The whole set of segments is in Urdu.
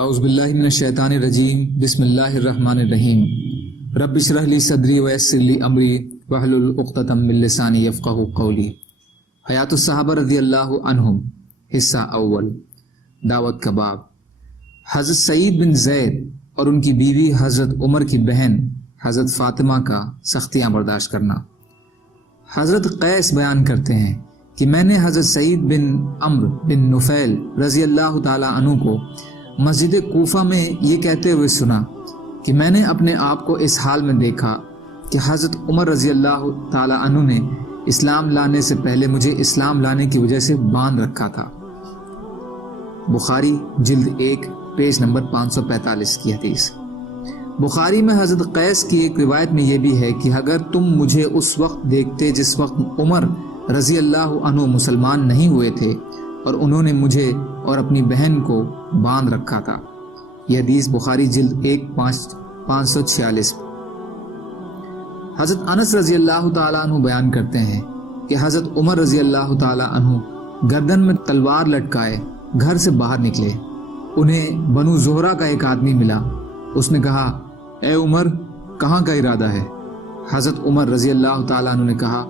اعوذ باللہ من الشیطان الرجیم بسم اللہ الرحمن الرحیم رب اشرح لی صدری ویسر لی امری واحلل عقدۃ من لسانی یفقہوا قولی۔ حیات الصحابہ رضی اللہ عنہم، حصہ اول، دعوت کا باب۔ حضرت سعید بن زید اور ان کی بیوی حضرت عمر کی بہن حضرت فاطمہ کا سختیاں برداشت کرنا۔ حضرت قیس بیان کرتے ہیں کہ میں نے حضرت سعید بن عمرو بن نفیل رضی اللہ تعالی عنہ کو مسجد کوفہ میں یہ کہتے ہوئے سنا کہ میں نے اپنے آپ کو اس حال میں دیکھا کہ حضرت عمر رضی اللہ تعالی عنہ نے اسلام لانے سے پہلے مجھے اسلام لانے کی وجہ سے باندھ رکھا تھا۔ بخاری جلد 1 پیج نمبر 545 کی حدیث۔ بخاری میں حضرت قیس کی ایک روایت میں یہ بھی ہے کہ اگر تم مجھے اس وقت دیکھتے جس وقت عمر رضی اللہ عنہ مسلمان نہیں ہوئے تھے اور انہوں نے مجھے اور اپنی بہن کو باندھ رکھا تھا۔ یہ حدیث بخاری جلد 1 546۔ حضرت انس رضی اللہ تعالیٰ عنہ بیان کرتے ہیں کہ حضرت عمر رضی اللہ تعالیٰ عنہ گردن میں تلوار لٹکائے گھر سے باہر نکلے۔ انہیں بنو زہرہ کا ایک آدمی ملا۔ اس نے کہا، اے عمر، کہاں کا ارادہ ہے؟ حضرت عمر رضی اللہ تعالیٰ عنہ نے کہا،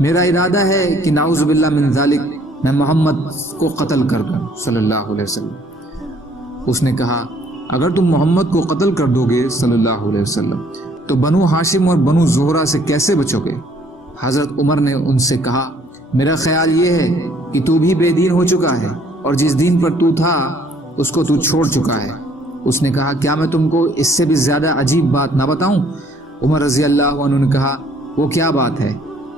میرا ارادہ ہے کہ نعوذ باللہ من ذالک، میں محمد کو قتل کر دوں صلی اللہ علیہ وسلم۔ اس نے کہا، اگر تم محمد کو قتل کر دو گے صلی اللہ علیہ وسلم تو بنو ہاشم اور بنو زہرہ سے کیسے بچو گے؟ حضرت عمر نے ان سے کہا، میرا خیال یہ ہے کہ تو بھی بے دین ہو چکا ہے اور جس دین پر تو تھا اس کو تو چھوڑ چکا ہے۔ اس نے کہا، کیا میں تم کو اس سے بھی زیادہ عجیب بات نہ بتاؤں؟ عمر رضی اللہ عنہ نے کہا، وہ کیا بات ہے؟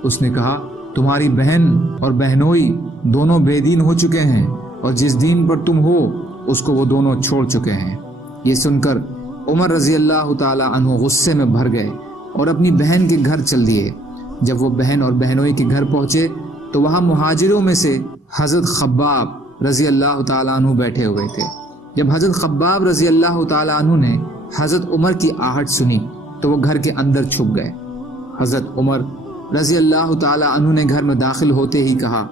اس نے کہا، تمہاری بہن اور بہنوئی دونوں بے دین ہو چکے ہیں اور جس دین پر تم ہو اس کو وہ دونوں چھوڑ چکے ہیں۔ یہ سن کر عمر رضی اللہ تعالی عنہ غصے میں بھر گئے اور اپنی بہن کے گھر چل دیے۔ جب وہ بہن اور بہنوئی کے گھر پہنچے تو وہاں مہاجروں میں سے حضرت خباب رضی اللہ تعالی عنہ بیٹھے ہوئے تھے۔ جب حضرت خباب رضی اللہ تعالی عنہ نے حضرت عمر کی آہٹ سنی تو وہ گھر کے اندر چھپ گئے۔ حضرت عمر رضی اللہ تعالی عنہ نے گھر میں داخل ہوتے ہی کہا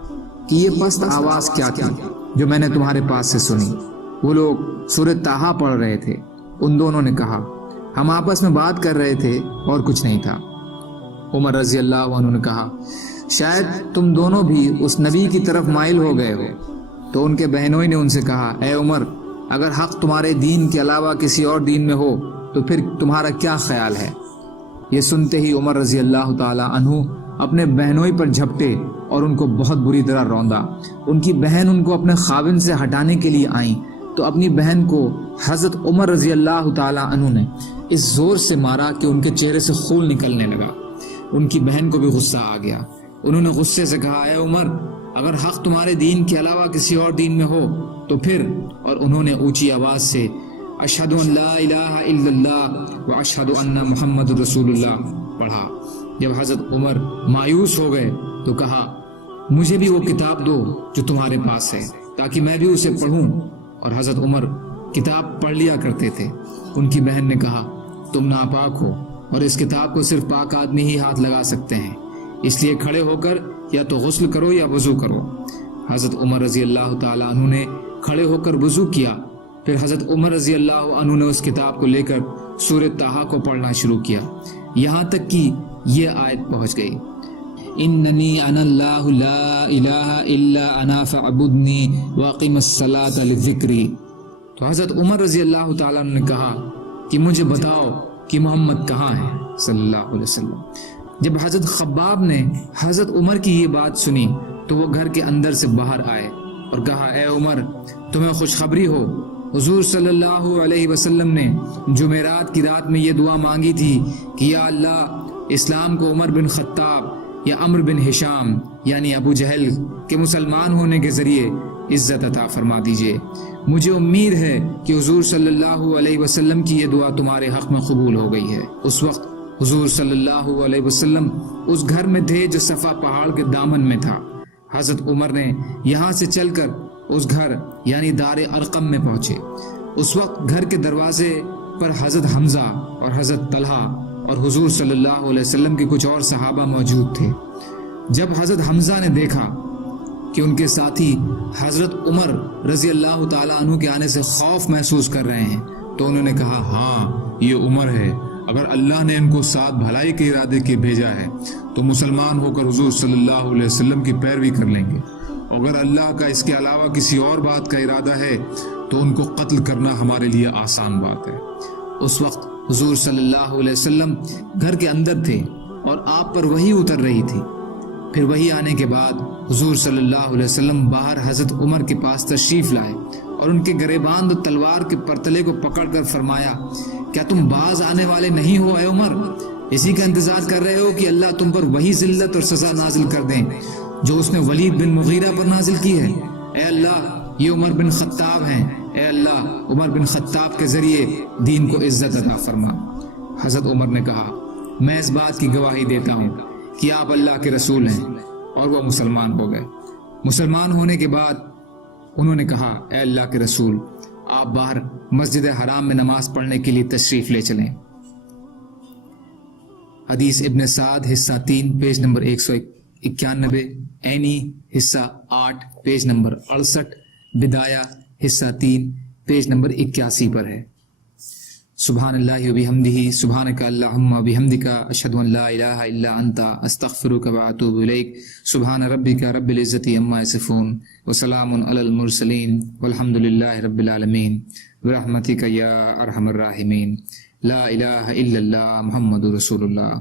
کہ یہ پست آواز کیا تھی جو میں نے تمہارے پاس سے سنی؟ وہ لوگ سورۃ طٰہٰ پڑھ رہے تھے۔ ان دونوں نے کہا، ہم آپس میں بات کر رہے تھے اور کچھ نہیں تھا۔ عمر رضی اللہ عنہ نے کہا، شاید تم دونوں بھی اس نبی کی طرف مائل ہو گئے ہو۔ تو ان کے بہنوئی نے ان سے کہا، اے عمر، اگر حق تمہارے دین کے علاوہ کسی اور دین میں ہو تو پھر تمہارا کیا خیال ہے؟ یہ سنتے ہی عمر رضی اللہ تعالی عنہ اپنے بہنوئی پر جھپٹے اور ان کو بہت بری طرح روندا۔ ان کی بہن ان کو اپنے خاوند سے ہٹانے کے لیے آئیں تو اپنی بہن کو حضرت عمر رضی اللہ تعالی عنہ نے اس زور سے مارا کہ ان کے چہرے سے خون نکلنے لگا۔ ان کی بہن کو بھی غصہ آ گیا۔ انہوں نے غصے سے کہا، اے عمر، اگر حق تمہارے دین کے علاوہ کسی اور دین میں ہو تو پھر، اور انہوں نے اونچی آواز سے اشہد ان لا الہ الا اللہ و اشہد ان محمد رسول اللہ پڑھا۔ جب حضرت عمر مایوس ہو گئے تو کہا، مجھے بھی وہ کتاب دو جو تمہارے پاس ہے تاکہ میں بھی اسے پڑھوں۔ اور حضرت عمر کتاب پڑھ لیا کرتے تھے۔ ان کی بہن نے کہا، تم ناپاک ہو اور اس کتاب کو صرف پاک آدمی ہی ہاتھ لگا سکتے ہیں، اس لیے کھڑے ہو کر یا تو غسل کرو یا وضو کرو۔ حضرت عمر رضی اللہ تعالی عنہ نے کھڑے ہو کر وضو کیا۔ پھر حضرت عمر رضی اللہ عنہ نے اس کتاب کو لے کر سورۃ طٰہٰ کو پڑھنا شروع کیا، یہاں تک کہ یہ آیت پہنچ گئی، اننی انا اللہ لا الہ الا انا فاعبدنی واقم الصلاۃ لذکری۔ تو حضرت عمر رضی اللہ تعالیٰ عنہ نے کہا کہ مجھے بتاؤ کہ محمد کہاں ہے صلی اللہ علیہ وسلم۔ جب حضرت خباب نے حضرت عمر کی یہ بات سنی تو وہ گھر کے اندر سے باہر آئے اور کہا، اے عمر، تمہیں خوشخبری ہو، حضور صلی اللہ علیہ وسلم نے جمعرات کی رات میں یہ دعا مانگی تھی کہ یا اللہ، اسلام کو عمر بن خطاب یا عمرو بن ہشام یعنی ابو جہل کے مسلمان ہونے کے ذریعے عزت عطا فرما دیجئے۔ مجھے امید ہے کہ حضور صلی اللہ علیہ وسلم کی یہ دعا تمہارے حق میں قبول ہو گئی ہے۔ اس وقت حضور صلی اللہ علیہ وسلم اس گھر میں تھے جو صفا پہاڑ کے دامن میں تھا۔ حضرت عمر نے یہاں سے چل کر اس گھر یعنی دار ارقم میں پہنچے۔ اس وقت گھر کے دروازے پر حضرت حمزہ اور حضرت طلحہ اور حضور صلی اللہ علیہ وسلم کے کچھ اور صحابہ موجود تھے۔ جب حضرت حمزہ نے دیکھا کہ ان کے ساتھی حضرت عمر رضی اللہ تعالیٰ عنہ کے آنے سے خوف محسوس کر رہے ہیں، تو انہوں نے کہا ہاں یہ عمر ہے، اگر اللہ نے ان کو ساتھ بھلائی کے ارادے کے بھیجا ہے تو مسلمان ہو کر حضور صلی اللہ علیہ وسلم کی پیروی کر لیں گے، اگر اللہ کا اس کے علاوہ کسی اور بات کا ارادہ ہے تو ان کو قتل کرنا ہمارے لیے آسان بات ہے۔ اس وقت حضور صلی اللہ علیہ وسلم گھر کے اندر تھے اور آپ پر وحی اتر رہی تھی۔ پھر وحی آنے کے بعد حضور صلی اللہ علیہ وسلم باہر حضرت عمر کے پاس تشریف لائے اور ان کے گریباند و تلوار کے پرتلے کو پکڑ کر فرمایا، کیا تم باز آنے والے نہیں ہو اے عمر؟ اسی کا انتظار کر رہے ہو کہ اللہ تم پر وہی ذلت اور سزا نازل کر دیں جو اس نے ولید بن مغیرہ پر نازل کی ہے؟ اے اللہ یہ عمر بن خطاب ہیں، اے اللہ عمر بن خطاب کے ذریعے دین کو عزت عطا فرما۔ حضرت عمر نے کہا، میں اس بات کی گواہی دیتا ہوں کہ آپ اللہ کے رسول ہیں، اور وہ مسلمان ہو گئے۔ مسلمان ہونے کے بعد انہوں نے کہا، اے اللہ کے رسول آپ باہر مسجد حرام میں نماز پڑھنے کے لیے تشریف لے چلیں۔ حدیث ابن سعد حصہ 3 پیج نمبر 191، عینی حصہ 8 پیج نمبر 68، بدایہ حصہ 3 پیج نمبر 81 پر ہے۔ سبحان اللہ وبحمدہ، سبحانک اللہم وبحمدک، اشہد ان لا الہ الا انت، استغفرک واتوب الیک۔ سبحان ربک رب العزت عما یصفون، وسلام علی المرسلین، والحمد للہ رب العالمین، برحمتک یا ارحم الراحمین۔ لا الہ الا اللہ محمد رسول اللہ۔